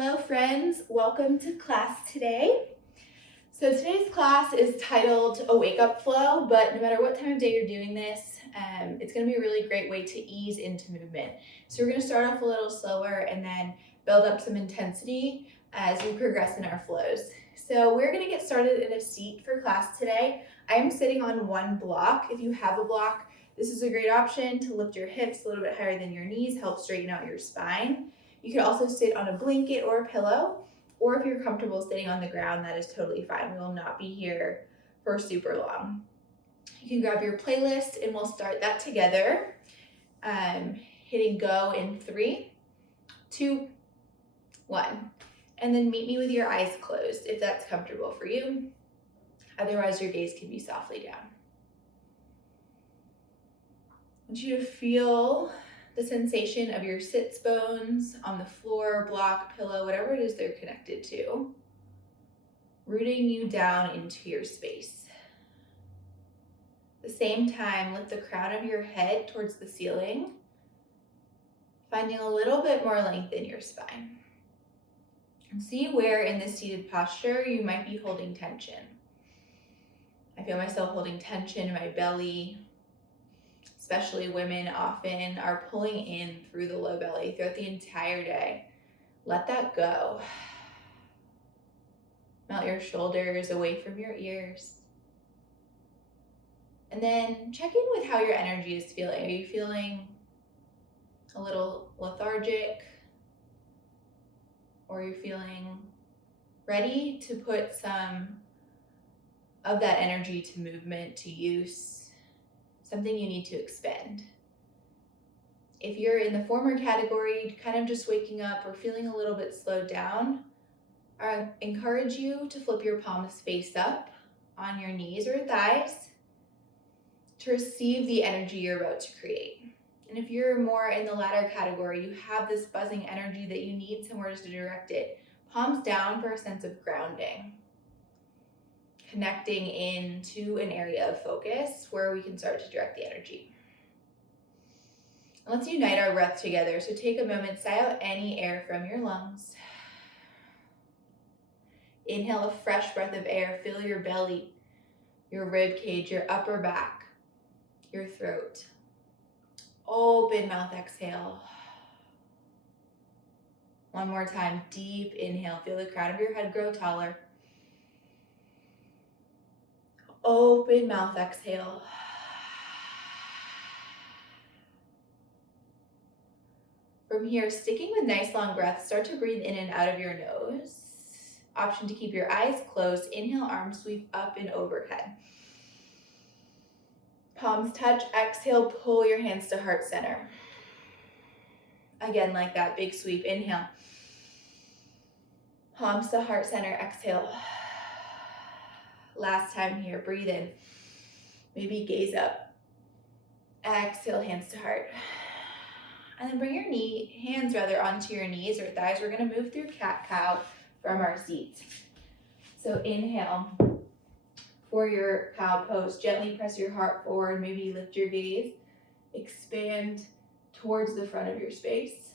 Hello friends, welcome to class today. So today's class is titled a wake up flow, but no matter what time of day you're doing this, it's gonna be a really great way to ease into movement. So we're gonna start off a little slower and then build up some intensity as we progress in our flows. So we're gonna get started in a seat for class today. I'm sitting on one block. If you have a block, this is a great option to lift your hips a little bit higher than your knees, help straighten out your spine. You can also sit on a blanket or a pillow, or if you're comfortable sitting on the ground, that is totally fine. We will not be here for super long. You can grab your playlist and we'll start that together. Hitting go in 3, 2, 1. And then meet me with your eyes closed if that's comfortable for you. Otherwise, your gaze can be softly down. I want you to feel the sensation of your sits bones on the floor, block, pillow, whatever it is they're connected to, rooting you down into your space. At the same time, lift the crown of your head towards the ceiling, finding a little bit more length in your spine. And see where in this seated posture you might be holding tension. I feel myself holding tension in my belly. Especially women often are pulling in through the low belly throughout the entire day. Let that go. Melt your shoulders away from your ears. And then check in with how your energy is feeling. Are you feeling a little lethargic? Or are you feeling ready to put some of that energy to movement, to use? Something you need to expend. If you're in the former category, kind of just waking up or feeling a little bit slowed down, I encourage you to flip your palms face up on your knees or thighs to receive the energy you're about to create. And if you're more in the latter category, you have this buzzing energy that you need somewhere to direct it. Palms down for a sense of grounding. Connecting into an area of focus where we can start to direct the energy. And let's unite our breath together. So take a moment, sigh out any air from your lungs. Inhale a fresh breath of air, fill your belly, your rib cage, your upper back, your throat. Open mouth, exhale. One more time, deep inhale, feel the crown of your head grow taller. Open mouth, exhale. From here, sticking with nice long breaths, start to breathe in and out of your nose. Option to keep your eyes closed. Inhale, arms sweep up and overhead. Palms touch, exhale, pull your hands to heart center. Again, like that, big sweep, inhale. Palms to heart center, exhale. Last time here, breathe in. Maybe gaze up. Exhale, hands to heart. And then bring your hands onto your knees or thighs. We're gonna move through cat-cow from our seats. So inhale for your cow pose. Gently press your heart forward, maybe lift your gaze. Expand towards the front of your space.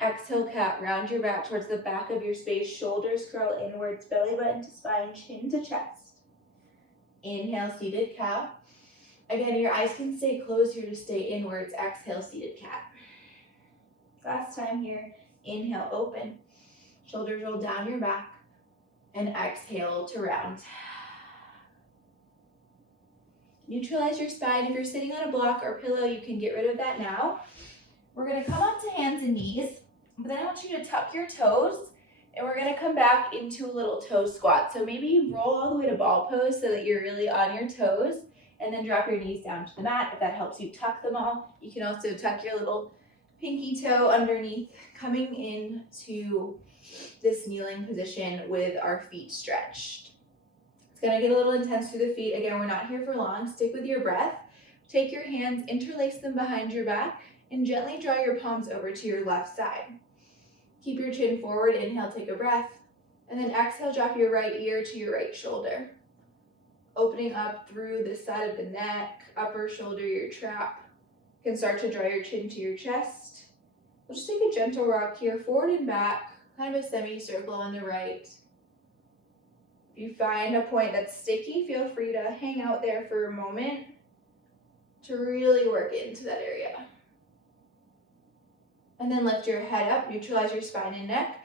Exhale, cat, round your back towards the back of your space. Shoulders curl inwards, belly button to spine, chin to chest. Inhale, seated cow. Again, your eyes can stay closed here to stay inwards. Exhale, seated cat. Last time here, inhale, open. Shoulders roll down your back. And exhale to round. Neutralize your spine. If you're sitting on a block or pillow, you can get rid of that now. We're gonna come onto hands and knees, but then I want you to tuck your toes. And we're gonna come back into a little toe squat. So maybe roll all the way to ball pose so that you're really on your toes, and then drop your knees down to the mat. If that helps you tuck them all, you can also tuck your little pinky toe underneath, coming into this kneeling position with our feet stretched. It's gonna get a little intense through the feet. Again, we're not here for long. Stick with your breath. Take your hands, interlace them behind your back, and gently draw your palms over to your left side. Keep your chin forward, inhale, take a breath, and then exhale, drop your right ear to your right shoulder. Opening up through the side of the neck, upper shoulder, your trap. You can start to draw your chin to your chest. We'll just take a gentle rock here, forward and back, kind of a semicircle on the right. If you find a point that's sticky, feel free to hang out there for a moment to really work into that area. And then lift your head up, neutralize your spine and neck.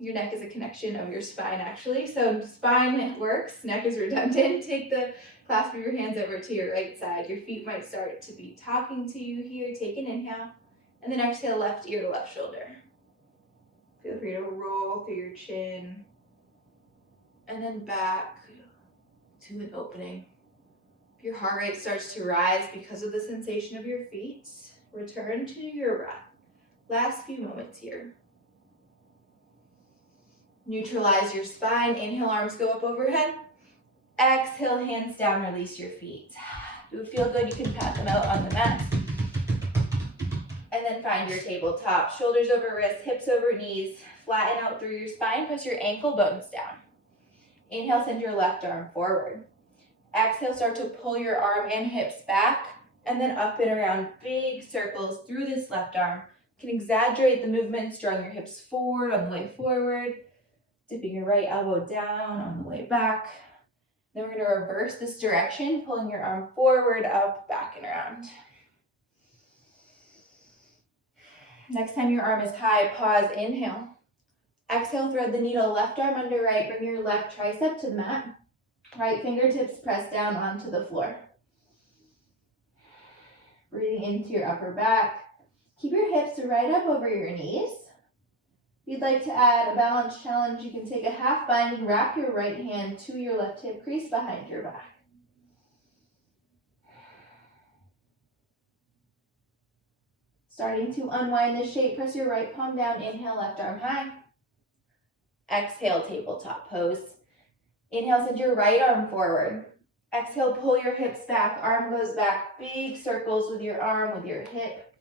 Your neck is a connection of your spine actually. So spine works, neck is redundant. Take the clasp of your hands over to your right side. Your feet might start to be talking to you here. Take an inhale, and then exhale left ear to left shoulder. Feel free to roll through your chin, and then back to an opening. If your heart rate starts to rise because of the sensation of your feet, return to your breath. Last few moments here. Neutralize your spine. Inhale, arms go up overhead. Exhale, hands down, release your feet. If you feel good, you can pat them out on the mat. And then find your tabletop. Shoulders over wrists, hips over knees. Flatten out through your spine. Press your ankle bones down. Inhale, send your left arm forward. Exhale, start to pull your arm and hips back, and then up and around, big circles through this left arm. You can exaggerate the movements, drawing your hips forward on the way forward, dipping your right elbow down on the way back. Then we're going to reverse this direction, pulling your arm forward, up, back, and around. Next time your arm is high, pause, inhale. Exhale, thread the needle, left arm under right, bring your left tricep to the mat. Right fingertips press down onto the floor. Breathing into your upper back. Keep your hips right up over your knees. If you'd like to add a balance challenge, you can take a half bind and wrap your right hand to your left hip crease behind your back. Starting to unwind this shape, press your right palm down, inhale, left arm high. Exhale, tabletop pose. Inhale, send your right arm forward. Exhale, pull your hips back, arm goes back, big circles with your arm, with your hip,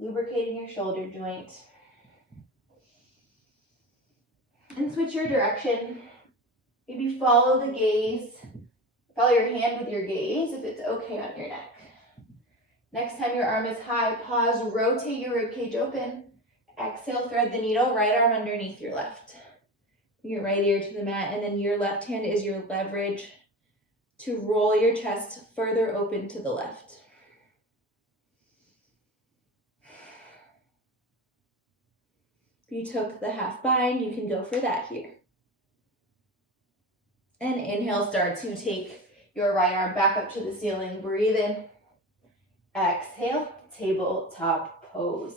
lubricating your shoulder joint. And switch your direction. Maybe follow the gaze. Follow your hand with your gaze if it's okay on your neck. Next time your arm is high, pause, rotate your ribcage open. Exhale, thread the needle, right arm underneath your left. Your right ear to the mat, and then your left hand is your leverage to roll your chest further open to the left. If you took the half bind, you can go for that here. And inhale, start to take your right arm back up to the ceiling. Breathe in. Exhale, tabletop pose.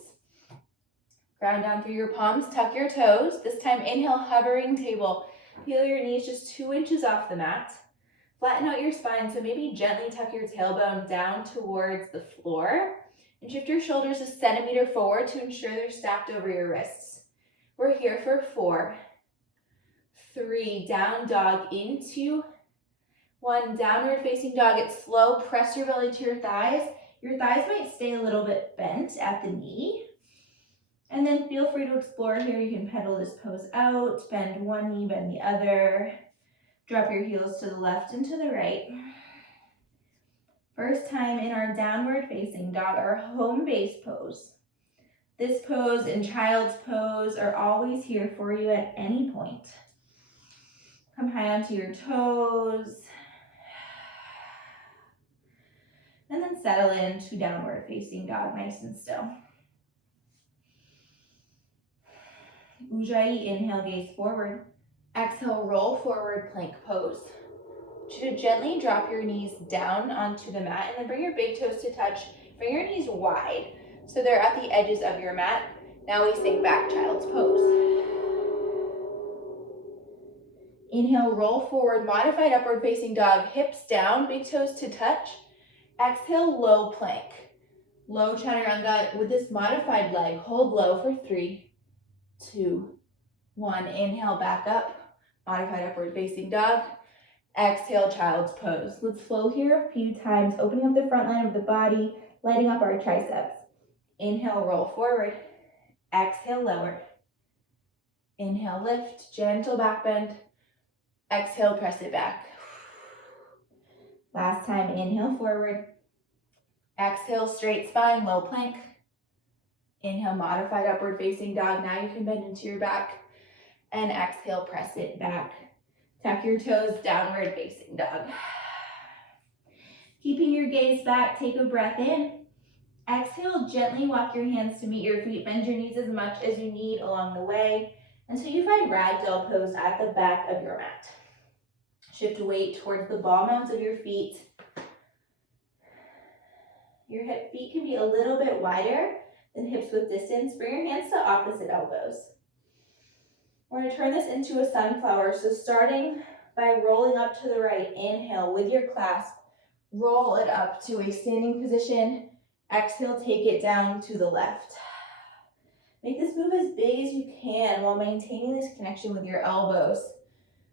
Ground down through your palms, tuck your toes. This time, inhale, hovering table. Peel your knees just 2 inches off the mat. Flatten out your spine, so maybe gently tuck your tailbone down towards the floor. And shift your shoulders a centimeter forward to ensure they're stacked over your wrists. We're here for 4, 3, down dog into 1, downward facing dog. It's slow, press your belly to your thighs. Your thighs might stay a little bit bent at the knee. And then feel free to explore here. You can pedal this pose out, bend one knee, bend the other. Drop your heels to the left and to the right. First time in our downward facing dog, our home base pose. This pose and child's pose are always here for you at any point. Come high onto your toes. And then settle into downward facing dog, nice and still. Ujjayi, inhale, gaze forward. Exhale, roll forward, plank pose. I want you to gently drop your knees down onto the mat and then bring your big toes to touch. Bring your knees wide so they're at the edges of your mat. Now we sink back, child's pose. Inhale, roll forward, modified upward facing dog, hips down, big toes to touch. Exhale, low plank. Low chaturanga with this modified leg. Hold low for 3, 2, 1. Inhale, back up. Modified upward facing dog. Exhale, child's pose. Let's flow here a few times, opening up the front line of the body, lighting up our triceps. Inhale, roll forward. Exhale, lower. Inhale, lift, gentle back bend. Exhale, press it back. Last time, inhale, forward. Exhale, straight spine, low plank. Inhale, modified upward facing dog. Now you can bend into your back and exhale, press it back. Tuck your toes, downward facing dog. Keeping your gaze back, take a breath in. Exhale, gently walk your hands to meet your feet. Bend your knees as much as you need along the way until you find ragdoll pose at the back of your mat. Shift weight towards the ball mounds of your feet. Your feet can be a little bit wider than hips width distance. Bring your hands to opposite elbows. We're going to turn this into a sunflower. So starting by rolling up to the right, inhale with your clasp, roll it up to a standing position. Exhale, take it down to the left. Make this move as big as you can while maintaining this connection with your elbows.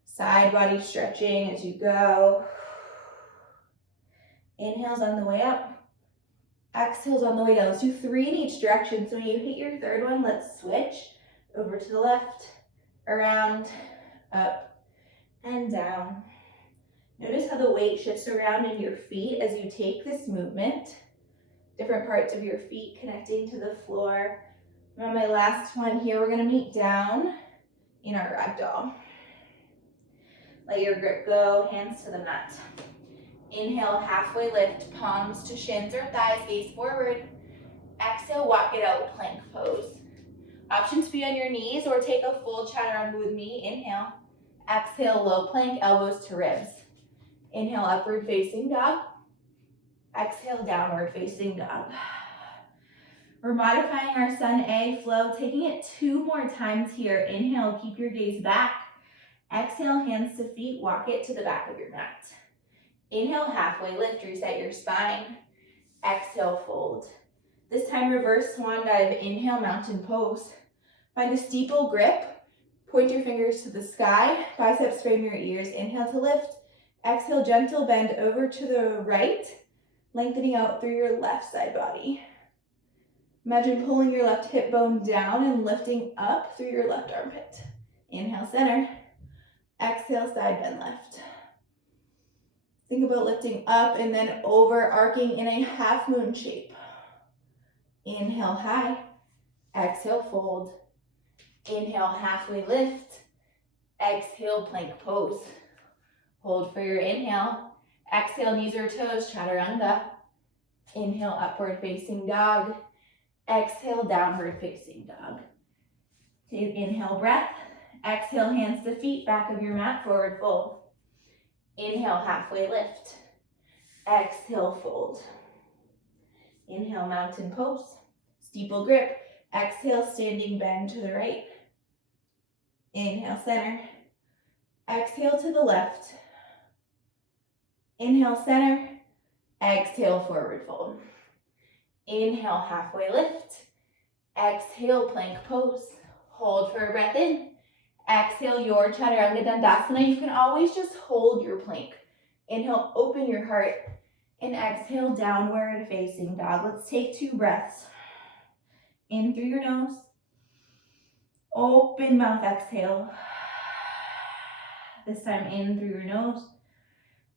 Side body stretching as you go. Inhales on the way up. Exhales on the way down. Let's do 3 in each direction. So when you hit your third one, let's switch over to the left, around, up, and down. Notice how the weight shifts around in your feet as you take this movement. Different parts of your feet connecting to the floor. And on my last one here, we're gonna meet down in our ragdoll. Let your grip go, hands to the mat. Inhale, halfway lift, palms to shins or thighs, gaze forward. Exhale, walk it out, plank pose. Option to be on your knees or take a full chaturanga with me. Inhale, exhale, low plank, elbows to ribs. Inhale, upward facing dog. Exhale, downward facing dog. We're modifying our Sun A flow, taking it 2 more times here. Inhale, keep your gaze back. Exhale, hands to feet, walk it to the back of your mat. Inhale, halfway lift, reset your spine. Exhale, fold. This time, reverse swan dive. Inhale, mountain pose. Find a steeple grip. Point your fingers to the sky. Biceps frame your ears. Inhale to lift. Exhale, gentle bend over to the right, lengthening out through your left side body. Imagine pulling your left hip bone down and lifting up through your left armpit. Inhale, center. Exhale, side bend left. Think about lifting up and then overarching in a half moon shape. Inhale, high. Exhale, fold. Inhale, halfway lift. Exhale, plank pose. Hold for your inhale. Exhale, knees or toes, chaturanga. Inhale, upward facing dog. Exhale, downward facing dog. Take inhale, breath. Exhale, hands to feet, back of your mat, forward fold. Inhale, halfway lift. Exhale, fold. Inhale, mountain pose. Steeple grip. Exhale, standing bend to the right. Inhale, center. Exhale to the left. Inhale, center. Exhale, forward fold. Inhale, halfway lift. Exhale, plank pose. Hold for a breath in. Exhale, your chaturanga dandasana. You can always just hold your plank. Inhale, open your heart. And exhale, downward facing dog. Let's take 2 breaths. In through your nose. Open mouth, exhale. This time in through your nose.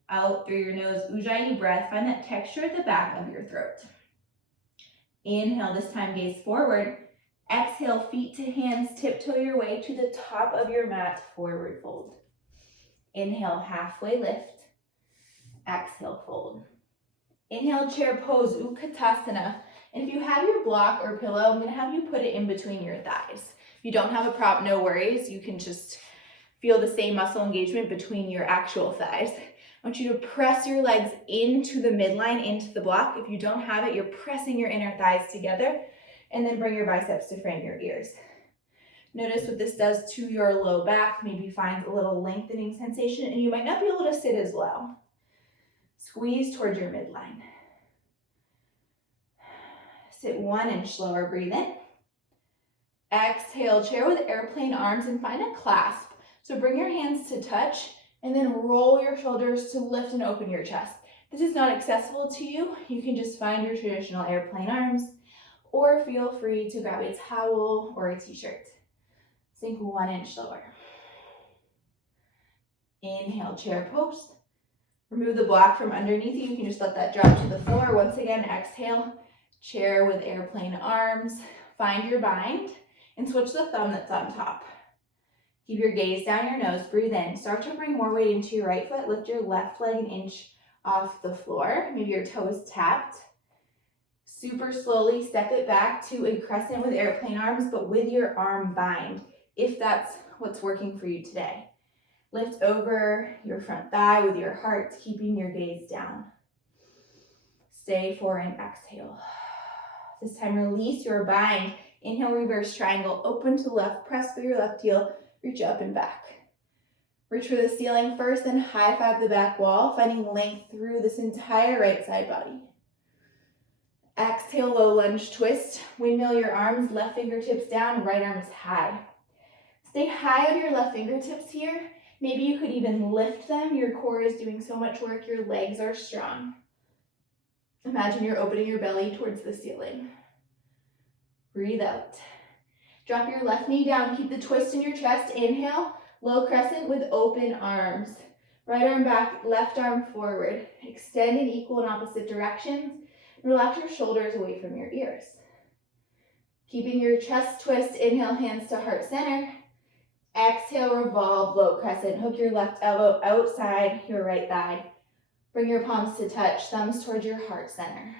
Out through your nose, Ujjayi breath. Find that texture at the back of your throat. Inhale, this time gaze forward. Exhale, feet to hands, tiptoe your way to the top of your mat, forward fold. Inhale, halfway lift. Exhale, fold. Inhale, chair pose, Utkatasana. And if you have your block or pillow, I'm gonna have you put it in between your thighs. If you don't have a prop, no worries. You can just feel the same muscle engagement between your actual thighs. I want you to press your legs into the midline, into the block. If you don't have it, you're pressing your inner thighs together, and then bring your biceps to frame your ears. Notice what this does to your low back. Maybe find a little lengthening sensation, and you might not be able to sit as well. Squeeze towards your midline. Sit 1 inch lower, breathe in. Exhale, chair with airplane arms and find a clasp. So bring your hands to touch and then roll your shoulders to lift and open your chest. If this is not accessible to you, you can just find your traditional airplane arms or feel free to grab a towel or a t-shirt. Sink 1 inch lower. Inhale, chair pose. Remove the block from underneath you. You can just let that drop to the floor. Once again, exhale, chair with airplane arms. find your bind and switch the thumb that's on top. Keep your gaze down your nose, breathe in. Start to bring more weight into your right foot. Lift your left leg an inch off the floor. Maybe your toes tapped. Super slowly step it back to a crescent with airplane arms, but with your arm bind, if that's what's working for you today. Lift over your front thigh with your heart, keeping your gaze down. Stay for an exhale. This time release your bind. Inhale, reverse triangle, open to the left, press through your left heel, reach up and back. Reach for the ceiling first, then high five the back wall, finding length through this entire right side body. Exhale, low lunge twist. Windmill your arms, left fingertips down, right arm is high. Stay high on your left fingertips here. Maybe you could even lift them. Your core is doing so much work, your legs are strong. Imagine you're opening your belly towards the ceiling. Breathe out. Drop your left knee down, keep the twist in your chest. Inhale, low crescent with open arms. Right arm back, left arm forward. Extend in equal and opposite directions. Relax your shoulders away from your ears. Keeping your chest twist, inhale, hands to heart center. Exhale, revolve, low crescent. Hook your left elbow outside your right thigh. Bring your palms to touch, thumbs towards your heart center.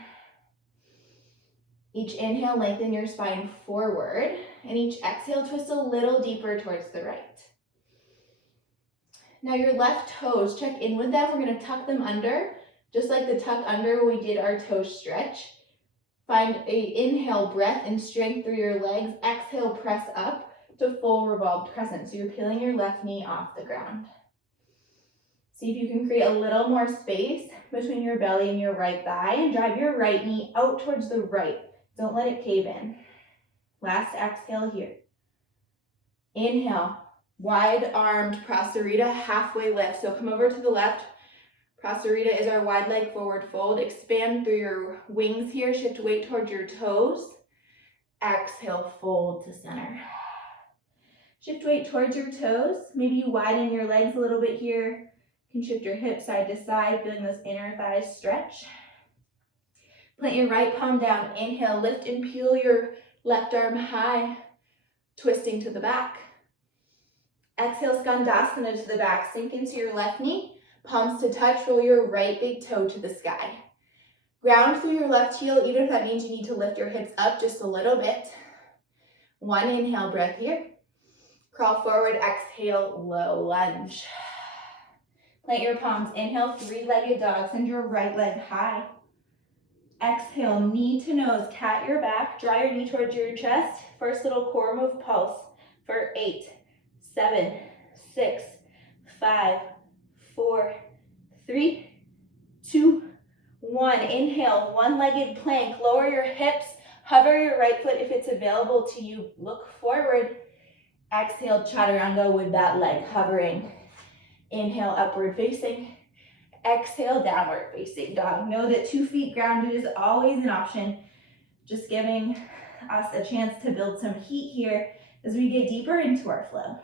Each inhale, lengthen your spine forward, and each exhale, twist a little deeper towards the right. Now your left toes, check in with them. We're going to tuck them under, just like the tuck under when we did our toe stretch. Find a inhale, breath and strength through your legs. Exhale, press up to full revolved crescent. So you're peeling your left knee off the ground. See if you can create a little more space between your belly and your right thigh and drive your right knee out towards the right. Don't let it cave in. Last exhale here. Inhale, wide-armed Prasarita, halfway lift. So come over to the left. Prasarita is our wide leg forward fold. Expand through your wings here. Shift weight towards your toes. Exhale, fold to center. Shift weight towards your toes. Maybe you widen your legs a little bit here. You can shift your hips side to side, feeling those inner thighs stretch. Plant your right palm down. Inhale, lift and peel your left arm high, twisting to the back. Exhale, Skandasana to the back. Sink into your left knee, palms to touch. Roll your right big toe to the sky. Ground through your left heel, even if that means you need to lift your hips up just a little bit. One inhale breath here. Crawl forward, exhale, low lunge. Plant your palms. Inhale, three-legged dog. Send your right leg high. Exhale, knee to nose, cat your back. Draw your knee towards your chest. First little core move pulse for 8, 7, 6, 5, 4, 3, 2, 1. Inhale, one-legged plank. Lower your hips. Hover your right foot if it's available to you. Look forward. Exhale, chaturanga with that leg hovering. Inhale, upward facing. Exhale, downward facing dog. Know that 2 feet grounded is always an option. Just giving us a chance to build some heat here as we get deeper into our flow.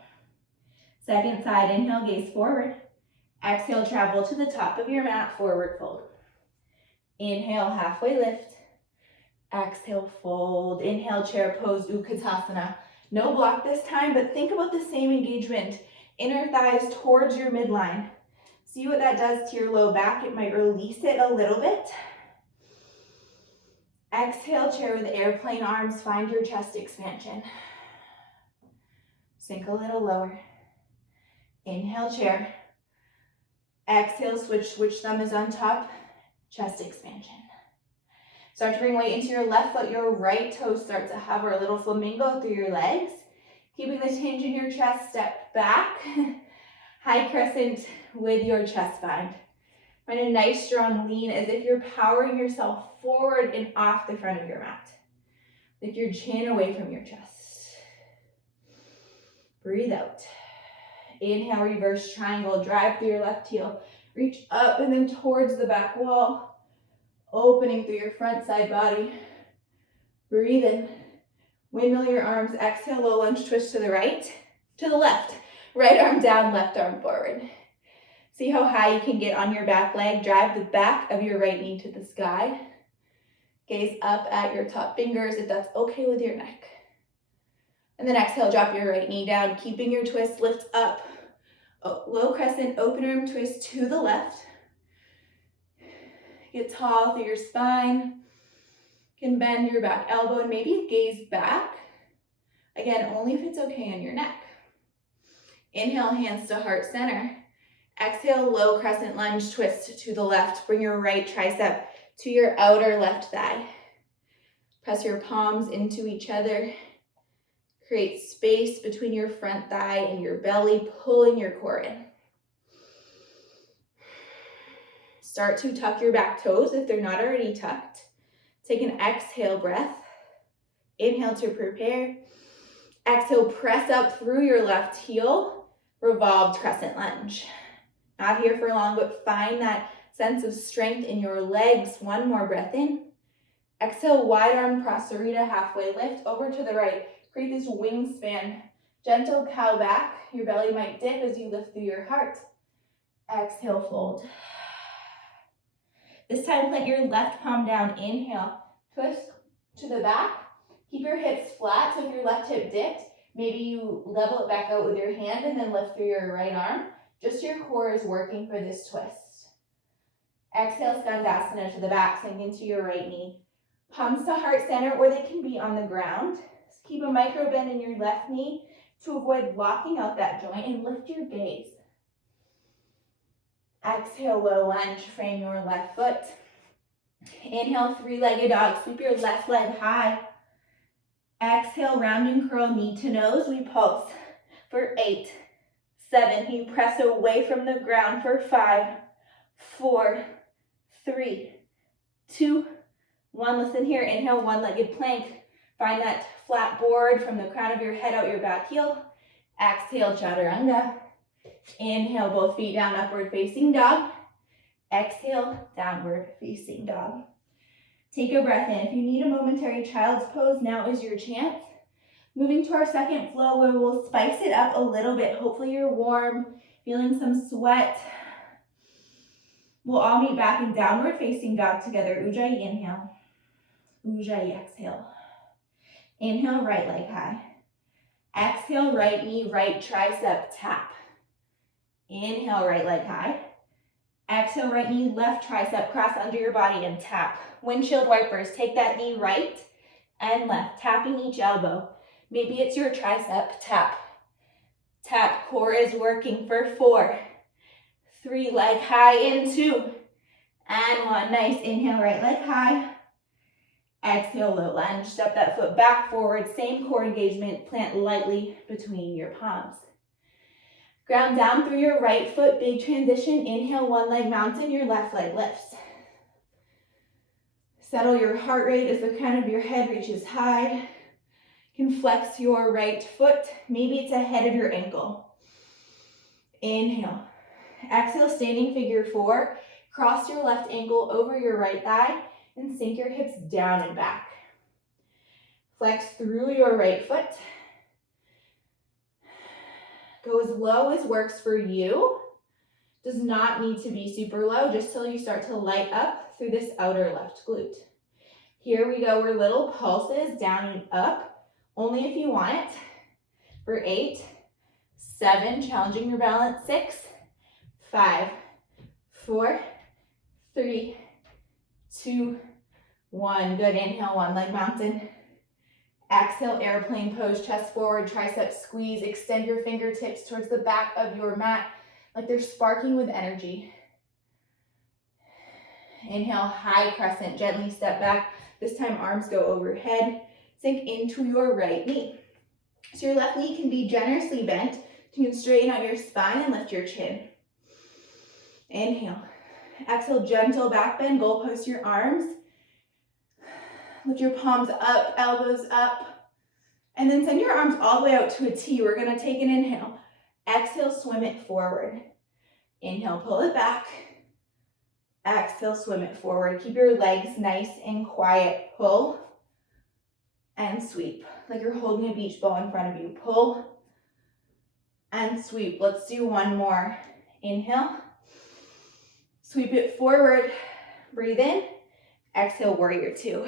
Second side, inhale, gaze forward. Exhale, travel to the top of your mat, forward fold. Inhale, halfway lift. Exhale, fold. Inhale, chair pose, Utkatasana. No block this time, but think about the same engagement. Inner thighs towards your midline. See what that does to your low back. It might release it a little bit. Exhale, chair with airplane arms. Find your chest expansion. Sink a little lower. Inhale, chair. Exhale, switch. Which thumb is on top? Chest expansion. Start to bring weight into your left foot. Your right toes start to hover, a little flamingo through your legs. Keeping this hinge in your chest, step back. High crescent with your chest bind. Find a nice strong lean as if you're powering yourself forward and off the front of your mat. Lift your chin away from your chest. Breathe out. Inhale, reverse triangle. Drive through your left heel. Reach up and then towards the back wall. Opening through your front side body. Breathe in. Windmill your arms. Exhale, low lunge twist to the right, to the left. Right arm down, left arm forward. See how high you can get on your back leg. Drive the back of your right knee to the sky. Gaze up at your top fingers if that's okay with your neck. And then exhale, drop your right knee down, keeping your twist, lift up. Low crescent, open arm twist to the left. Get tall through your spine. You can bend your back elbow and maybe gaze back. Again, only if it's okay on your neck. Inhale, hands to heart center. Exhale, low crescent lunge twist to the left. Bring your right tricep to your outer left thigh. Press your palms into each other. Create space between your front thigh and your belly, pulling your core in. Start to tuck your back toes if they're not already tucked. Take an exhale breath. Inhale to prepare. Exhale, press up through your left heel. Revolved crescent lunge. Not here for long, but find that sense of strength in your legs. One more breath in. Exhale, wide arm prasarita, halfway lift over to the right. Create this wingspan. Gentle cow back. Your belly might dip as you lift through your heart. Exhale, fold. This time, plant your left palm down. Inhale, twist to the back. Keep your hips flat, so if your left hip dipped, maybe you level it back out with your hand and then lift through your right arm. Just your core is working for this twist. Exhale, skandasana to the back, sink into your right knee. Palms to heart center, or they can be on the ground. Keep a micro bend in your left knee to avoid blocking out that joint and lift your gaze. Exhale, low lunge, frame your left foot. Inhale, three-legged dog, sweep your left leg high. Exhale, round and curl, knee to nose. We pulse for 8, 7. You press away from the ground for 5, 4, 3, 2, 1. Listen here. Inhale, one-legged plank. Find that flat board from the crown of your head out your back heel. Exhale, chaturanga. Inhale, both feet down, upward facing dog. Exhale, downward facing dog. Take a breath in. If you need a momentary child's pose, now is your chance. Moving to our second flow where we'll spice it up a little bit. Hopefully you're warm, feeling some sweat. We'll all meet back in downward facing dog together. Ujjayi, inhale. Ujjayi, exhale. Inhale, right leg high. Exhale, right knee, right tricep, tap. Inhale, right leg high. Exhale, right knee, left tricep, cross under your body and tap. Windshield wipers, take that knee right and left, tapping each elbow. Maybe it's your tricep, tap. Tap, core is working for 4, 3, leg high in 2, and 1. Nice, inhale, right leg high. Exhale, low lunge, step that foot back forward, same core engagement, plant lightly between your palms. Ground down through your right foot, big transition. Inhale, one leg mountain, your left leg lifts. Settle your heart rate as the crown of your head reaches high. You can flex your right foot. Maybe it's ahead of your ankle. Inhale. Exhale, standing figure 4. Cross your left ankle over your right thigh and sink your hips down and back. Flex through your right foot. Go as low as works for you. Does not need to be super low, just till you start to light up through this outer left glute. Here we go, we're little pulses, down and up, only if you want it. For 8, 7, challenging your balance, 6, 5, 4, 3, 2, 1. Good, inhale, one leg mountain. Exhale, airplane pose, chest forward, triceps squeeze. Extend your fingertips towards the back of your mat like they're sparking with energy. Inhale, high crescent, gently step back. This time arms go overhead. Sink into your right knee. So your left knee can be generously bent. You can straighten out your spine and lift your chin. Inhale. Exhale, gentle back bend, goalpost your arms. Lift your palms up, elbows up. And then send your arms all the way out to a T. We're gonna take an inhale. Exhale, swim it forward. Inhale, pull it back. Exhale, swim it forward. Keep your legs nice and quiet. Pull and sweep, like you're holding a beach ball in front of you. Pull and sweep. Let's do one more. Inhale. Sweep it forward. Breathe in. Exhale, warrior two.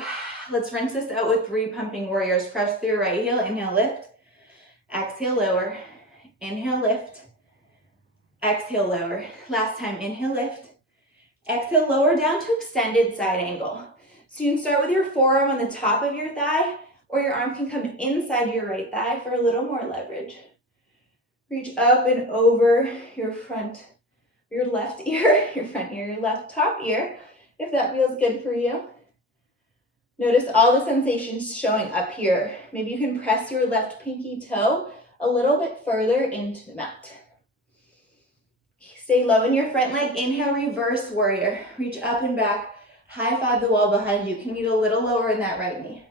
Let's rinse this out with 3 pumping warriors. Press through your right heel, inhale, lift. Exhale, lower. Inhale, lift. Exhale, lower. Last time, inhale, lift. Exhale, lower down to extended side angle. So you can start with your forearm on the top of your thigh, or your arm can come inside your right thigh for a little more leverage. Reach up and over your left ear, your front ear, your left top ear, if that feels good for you. Notice all the sensations showing up here. Maybe you can press your left pinky toe a little bit further into the mat. Stay low in your front leg. Inhale, reverse warrior. Reach up and back. High five the wall behind you. Can meet a little lower in that right knee.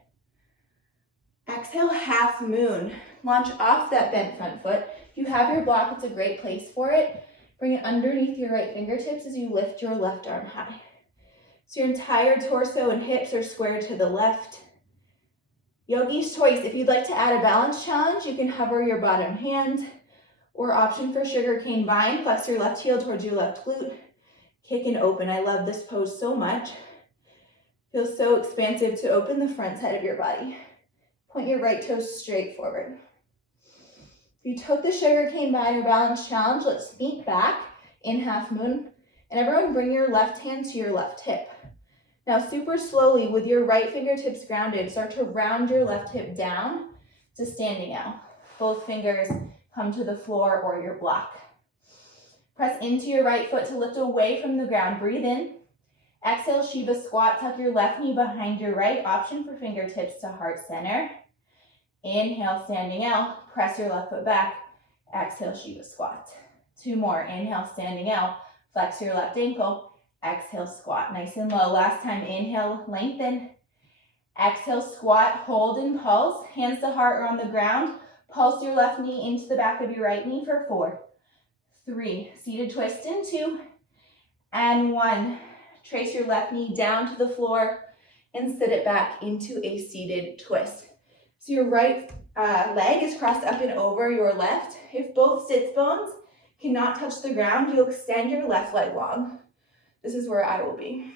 Exhale, half moon. Launch off that bent front foot. If you have your block, it's a great place for it. Bring it underneath your right fingertips as you lift your left arm high. So your entire torso and hips are square to the left. Yogi's choice. If you'd like to add a balance challenge, you can hover your bottom hand, or option for sugarcane vine. Flex your left heel towards your left glute. Kick and open. I love this pose so much. Feels so expansive to open the front side of your body. Point your right toes straight forward. If you took the sugarcane vine or balance challenge, let's sneak back in half moon. And everyone bring your left hand to your left hip. Now super slowly with your right fingertips grounded, start to round your left hip down to standing out. Both fingers come to the floor or your block. Press into your right foot to lift away from the ground. Breathe in. Exhale, Shiva squat. Tuck your left knee behind your right. Option for fingertips to heart center. Inhale, standing out. Press your left foot back. Exhale, Shiva squat. 2 more. Inhale, standing out. Flex your left ankle. Exhale, squat. Nice and low. Last time, inhale, lengthen. Exhale, squat, hold and pulse. Hands to heart or on the ground. Pulse your left knee into the back of your right knee for 4, 3. Seated twist in 2, and 1. Trace your left knee down to the floor and sit it back into a seated twist. So your right leg is crossed up and over your left. If both sits bones cannot touch the ground, you'll extend your left leg long. This is where I will be.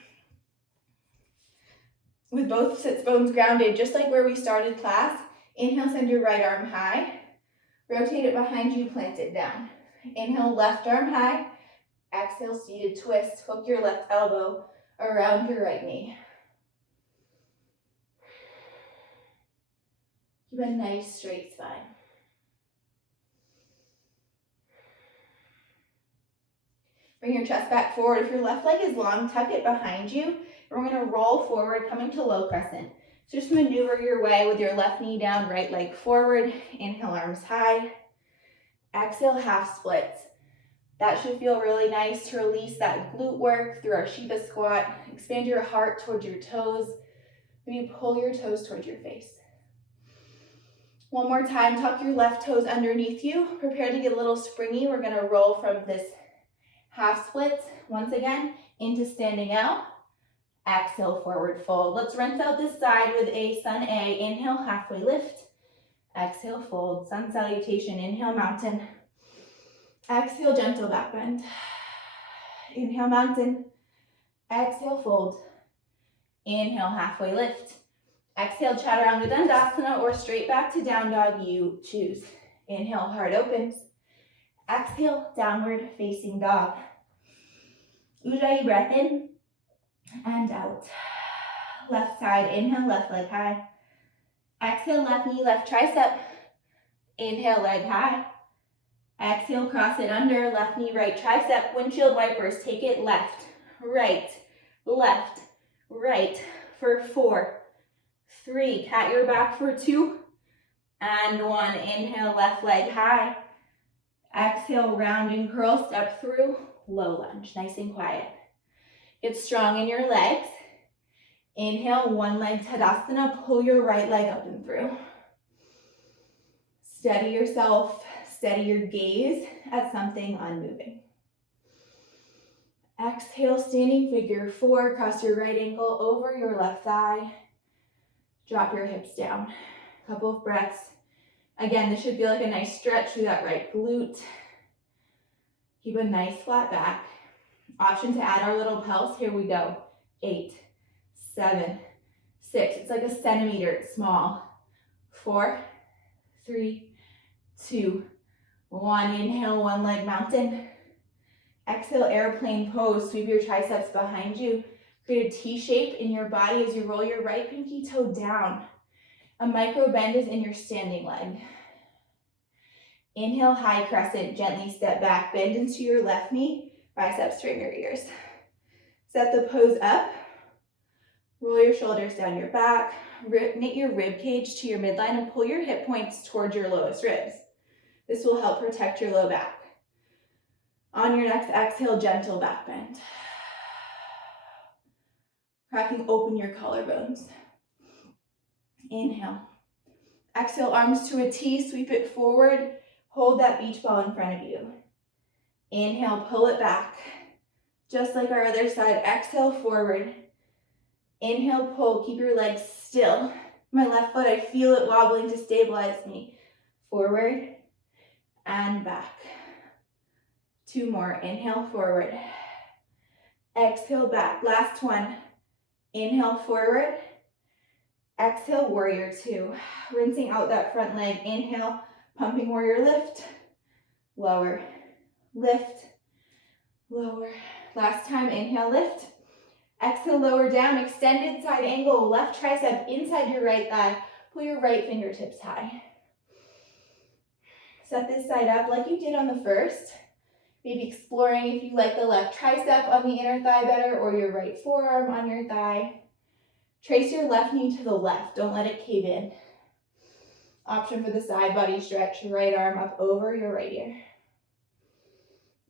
With both sits bones grounded, just like where we started class, inhale, send your right arm high. Rotate it behind you, plant it down. Inhale, left arm high. Exhale, seated twist. Hook your left elbow around your right knee. Keep a nice straight spine. Bring your chest back forward. If your left leg is long, tuck it behind you. We're going to roll forward, coming to low crescent. So just maneuver your way with your left knee down, right leg forward. Inhale, arms high. Exhale, half splits. That should feel really nice to release that glute work through our Shiva squat. Expand your heart towards your toes. Maybe pull your toes towards your face. One more time, tuck your left toes underneath you. Prepare to get a little springy. We're going to roll from this half splits once again into standing out. Exhale, forward fold. Let's rinse out this side with a sun A. Inhale, halfway lift. Exhale, fold. Sun salutation. Inhale, mountain. Exhale, gentle back bend. Inhale, mountain. Exhale, fold. Inhale, halfway lift. Exhale, chaturanga dandasana or straight back to down dog, you choose. Inhale, heart opens. Exhale, downward facing dog. Ujjayi breath in and out. Left side, inhale, left leg high. Exhale, left knee, left tricep. Inhale, leg high. Exhale, cross it under, left knee, right tricep. Windshield wipers, take it left, right, for 4, 3. Cat your back for 2 and 1. Inhale, left leg high. Exhale, round and curl, step through, low lunge, nice and quiet. Get strong in your legs. Inhale, one leg Tadasana, pull your right leg up and through. Steady yourself, steady your gaze at something unmoving. Exhale, standing figure 4, cross your right ankle over your left thigh. Drop your hips down. Couple of breaths. Again, this should feel like a nice stretch through that right glute. Keep a nice flat back. Option to add our little pulse. Here we go. 8, 7, 6. It's like a centimeter, it's small. 4, 3, 2, 1. Inhale, one leg mountain. Exhale, airplane pose. Sweep your triceps behind you. Create a T shape in your body as you roll your right pinky toe down. A micro bend is in your standing leg. Inhale, high crescent, gently step back, bend into your left knee, biceps straighten your ears. Set the pose up, roll your shoulders down your back, knit your rib cage to your midline and pull your hip points towards your lowest ribs. This will help protect your low back. On your next exhale, gentle back bend. Cracking open your collarbones. Inhale. Exhale, arms to a T, sweep it forward. Hold that beach ball in front of you. Inhale, pull it back. Just like our other side, exhale forward. Inhale, pull, keep your legs still. My left foot, I feel it wobbling to stabilize me. Forward and back. 2 more, inhale forward. Exhale back, last one. Inhale forward. Exhale, warrior 2. Rinsing out that front leg, inhale, pumping warrior lift, lower, lift, lower. Last time, inhale, lift. Exhale, lower down, extended side angle, left tricep inside your right thigh. Pull your right fingertips high. Set this side up like you did on the first. Maybe exploring if you like the left tricep on the inner thigh better or your right forearm on your thigh. Trace your left knee to the left, don't let it cave in. Option for the side body stretch, your right arm up over your right ear.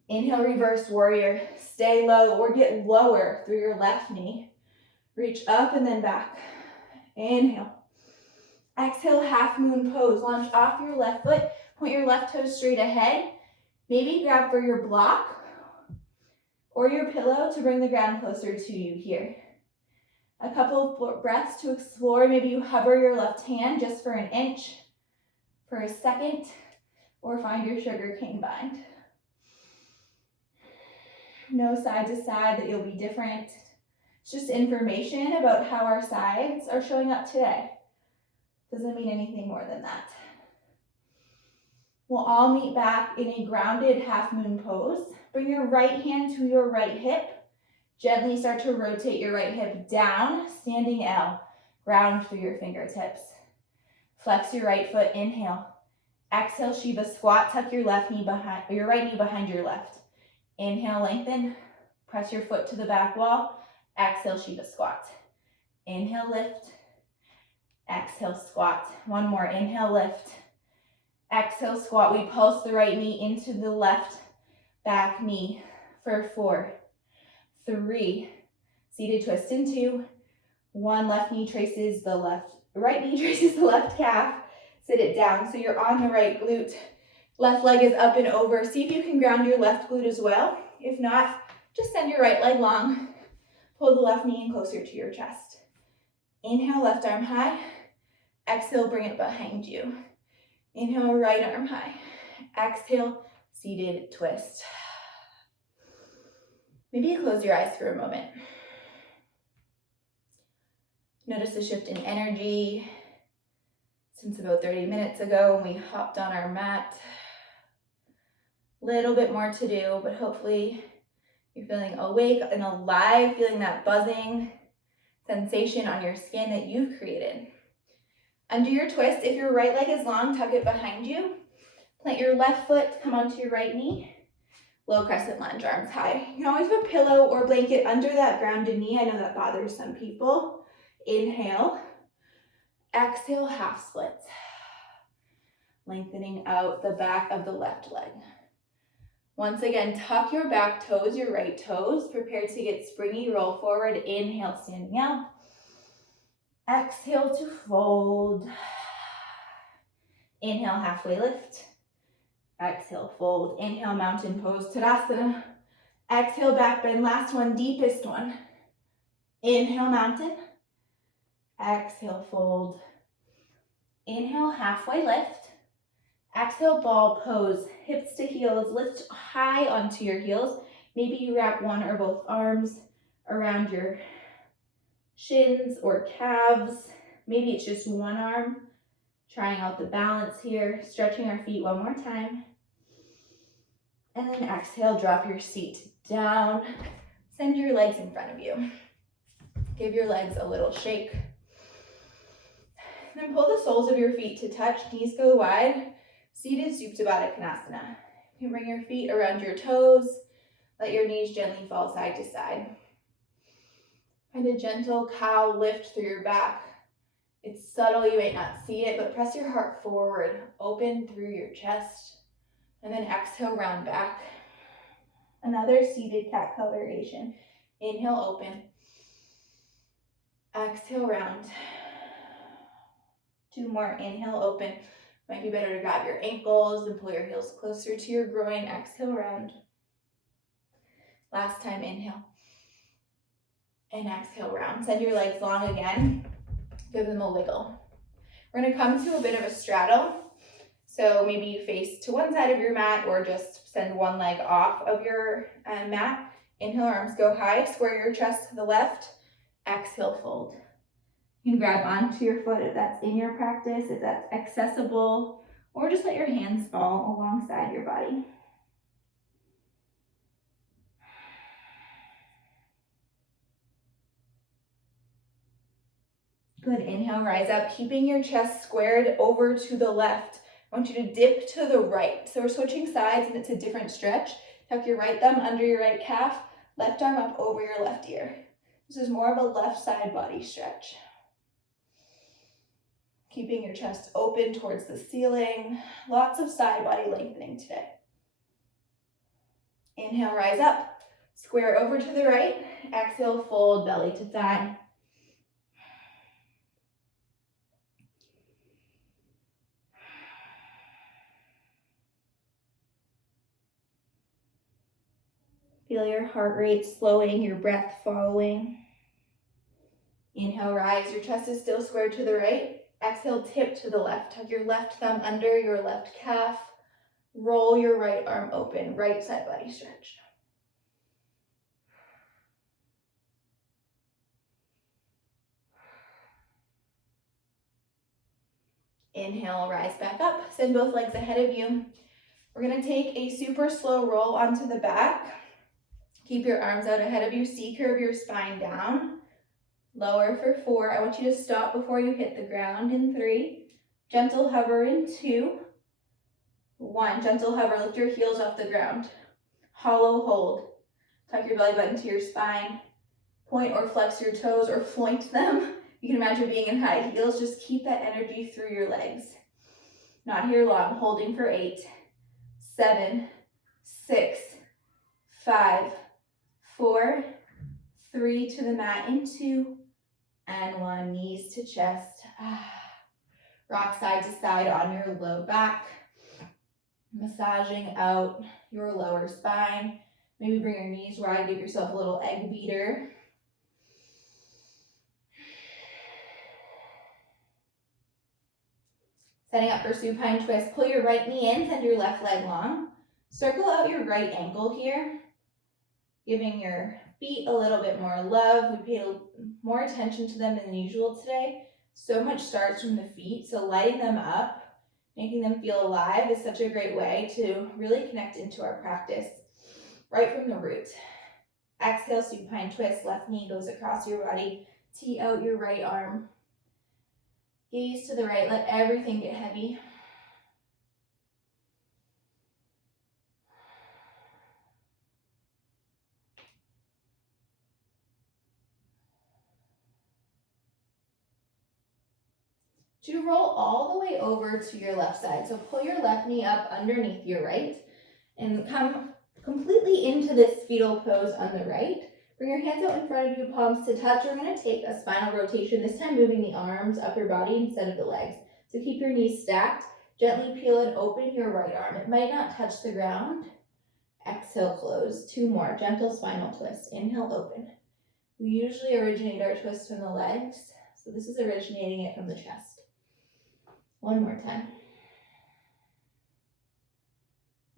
Inhale, reverse warrior. Stay low or get lower through your left knee. Reach up and then back. Inhale. Exhale, half moon pose. Launch off your left foot. Point your left toe straight ahead. Maybe grab for your block or your pillow to bring the ground closer to you here. A couple of breaths to explore. Maybe you hover your left hand just for an inch, for a second, or find your sugar cane bind. No side to side that you'll be different. It's just information about how our sides are showing up today. Doesn't mean anything more than that. We'll all meet back in a grounded half moon pose. Bring your right hand to your right hip. Gently start to rotate your right hip down, standing L. Ground through your fingertips. Flex your right foot, inhale. Exhale, Shiva squat, tuck your right knee behind your left. Inhale, lengthen, press your foot to the back wall. Exhale, Shiva squat. Inhale, lift. Exhale, squat. One more, inhale, lift. Exhale, squat. We pulse the right knee into the left back knee for 4, 3, seated twist in 2, 1, right knee traces the left calf, sit it down so you're on the right glute, left leg is up and over. See if you can ground your left glute as well. If not, just send your right leg long, pull the left knee in closer to your chest. Inhale, left arm high, exhale, bring it behind you. Inhale, right arm high, exhale, seated twist. Maybe you close your eyes for a moment. Notice a shift in energy since about 30 minutes ago when we hopped on our mat. Little bit more to do, but hopefully you're feeling awake and alive, feeling that buzzing sensation on your skin that you've created. Undo your twist. If your right leg is long, tuck it behind you. Plant your left foot, come onto your right knee. Low crescent lunge, arms high. You can always put a pillow or blanket under that grounded knee. I know that bothers some people. Inhale. Exhale, half splits. Lengthening out the back of the left leg. Once again, tuck your back toes, your right toes. Prepare to get springy, roll forward. Inhale, standing out. Exhale to fold. Inhale, halfway lift. Exhale, fold. Inhale, mountain pose, Tadasana. Exhale, back bend. Last one, deepest one. Inhale, mountain. Exhale, fold. Inhale, halfway lift. Exhale, ball pose. Hips to heels. Lift high onto your heels. Maybe you wrap one or both arms around your shins or calves. Maybe it's just one arm. Trying out the balance here, stretching our feet one more time. And then exhale, drop your seat down. Send your legs in front of you. Give your legs a little shake. Then pull the soles of your feet to touch, knees go wide. Seated Supta Baddha Konasana. You can bring your feet around your toes. Let your knees gently fall side to side. Find a gentle cow lift through your back. It's subtle, you might not see it, but press your heart forward, open through your chest, and then exhale, round back. Another seated cat-cow variation. Inhale, open. Exhale, round. Two more, inhale, open. Might be better to grab your ankles and pull your heels closer to your groin. Exhale, round. Last time, inhale. And exhale, round. Send your legs long again. Give them a wiggle. We're gonna come to a bit of a straddle. So maybe you face to one side of your mat or just send one leg off of your mat. Inhale, arms go high, square your chest to the left. Exhale, fold. You can grab onto your foot if that's in your practice, if that's accessible, or just let your hands fall alongside your body. Good, inhale, rise up, keeping your chest squared over to the left. I want you to dip to the right. So we're switching sides and it's a different stretch. Tuck your right thumb under your right calf, left arm up over your left ear. This is more of a left side body stretch. Keeping your chest open towards the ceiling. Lots of side body lengthening today. Inhale, rise up. Square over to the right. Exhale, fold belly to thigh. Feel your heart rate slowing, your breath following. Inhale, rise. Your chest is still squared to the right. Exhale, tip to the left. Tuck your left thumb under your left calf. Roll your right arm open. Right side body stretch. Inhale, rise back up. Send both legs ahead of you. We're going to take a super slow roll onto the back. Keep your arms out ahead of you. C-curve your spine down. Lower for 4. I want you to stop before you hit the ground in 3. Gentle hover in 2. 1. Gentle hover. Lift your heels off the ground. Hollow hold. Tuck your belly button to your spine. Point or flex your toes or floint them. You can imagine being in high heels. Just keep that energy through your legs. Not here long. Holding for 8, 7, 6, 5, 4, 3 to the mat in 2, and 1. Knees to chest. Rock side to side on your low back. Massaging out your lower spine. Maybe bring your knees wide. Give yourself a little egg beater. Setting up for supine twist. Pull your right knee in. Send your left leg long. Circle out your right ankle here. Giving your feet a little bit more love. We pay more attention to them than usual today. So much starts from the feet, so lighting them up, making them feel alive is such a great way to really connect into our practice right from the root. Exhale, supine twist. Left knee goes across your body. Tee out your right arm. Gaze to the right. Let everything get heavy. To roll all the way over to your left side. So pull your left knee up underneath your right and come completely into this fetal pose on the right. Bring your hands out in front of you, palms to touch. We're going to take a spinal rotation, this time moving the arms up your body instead of the legs. So keep your knees stacked. Gently peel and open your right arm. It might not touch the ground. Exhale, close. 2 more. Gentle spinal twist. Inhale, open. We usually originate our twist from the legs, so this is originating it from the chest. 1 more time.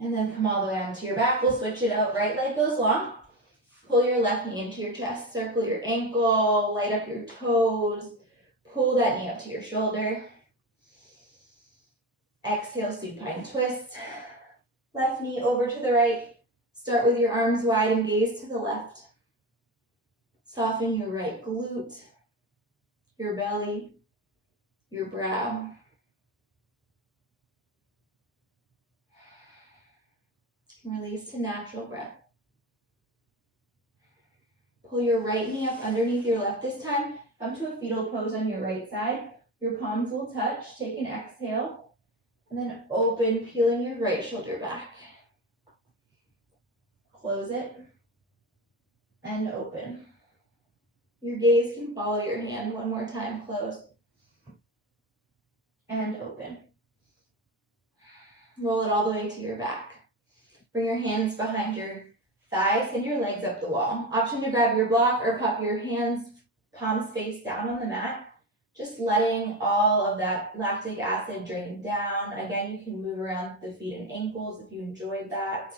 And then come all the way onto your back. We'll switch it out. Right leg goes long. Pull your left knee into your chest, circle your ankle, light up your toes, pull that knee up to your shoulder. Exhale, supine twist. Left knee over to the right. Start with your arms wide and gaze to the left. Soften your right glute, your belly, your brow. Release to natural breath. Pull your right knee up underneath your left this time. Come to a fetal pose on your right side. Your palms will touch. Take an exhale. And then open, peeling your right shoulder back. Close it. And open. Your gaze can follow your hand one more time. Close. And open. Roll it all the way to your back. Bring your hands behind your thighs, send your legs up the wall. Option to grab your block or pop your hands, palms face down on the mat. Just letting all of that lactic acid drain down. Again, you can move around the feet and ankles if you enjoyed that.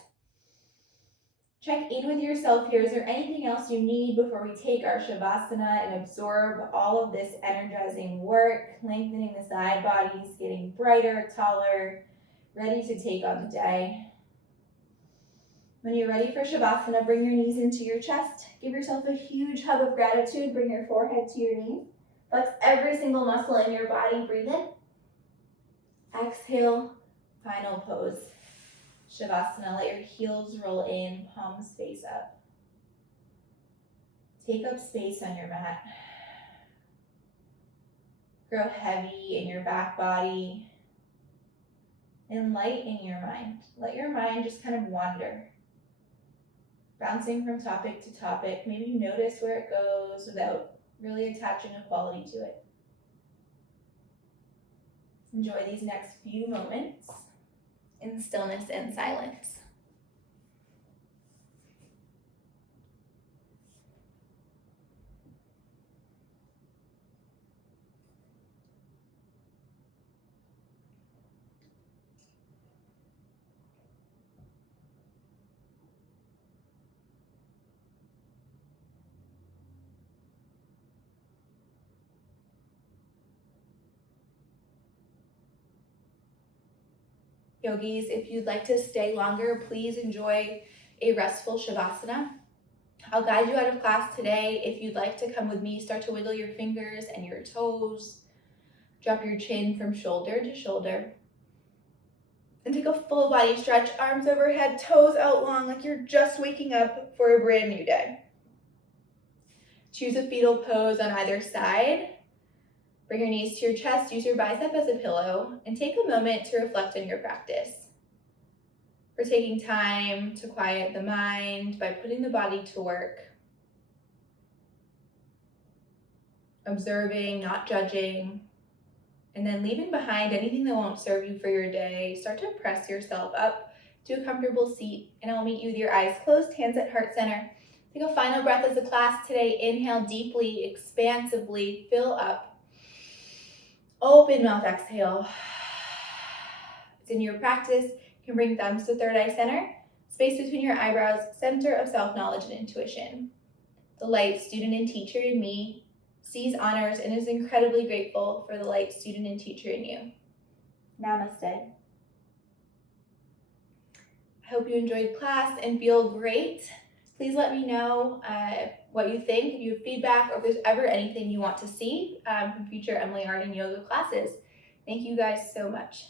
Check in with yourself here. Is there anything else you need before we take our Shavasana and absorb all of this energizing work, lengthening the side bodies, getting brighter, taller, ready to take on the day? When you're ready for Shavasana, bring your knees into your chest. Give yourself a huge hug of gratitude. Bring your forehead to your knees. Flex every single muscle in your body. Breathe in. Exhale, final pose. Shavasana, let your heels roll in, palms face up. Take up space on your mat. Grow heavy in your back body and light in your mind. Let your mind just kind of wander. Bouncing from topic to topic. Maybe you notice where it goes without really attaching a quality to it. Enjoy these next few moments in stillness and silence. Yogis, if you'd like to stay longer, please enjoy a restful Shavasana. I'll guide you out of class today. If you'd like to come with me, start to wiggle your fingers and your toes. Drop your chin from shoulder to shoulder. And take a full body stretch, arms overhead, toes out long, like you're just waking up for a brand new day. Choose a fetal pose on either side. Bring your knees to your chest, use your bicep as a pillow, and take a moment to reflect on your practice. We're taking time to quiet the mind by putting the body to work. Observing, not judging, and then leaving behind anything that won't serve you for your day. Start to press yourself up to a comfortable seat, and I'll meet you with your eyes closed, hands at heart center. Take a final breath as a class today. Inhale deeply, expansively, fill up. Open mouth, exhale. It's in your practice. You can bring thumbs to third eye center, space between your eyebrows, center of self-knowledge and intuition. The light student and teacher in me sees, honors, and is incredibly grateful for the light student and teacher in you. Namaste. I hope you enjoyed class and feel great. Please let me know what you think, if you have feedback, or if there's ever anything you want to see from future Emily Arden yoga classes. Thank you guys so much.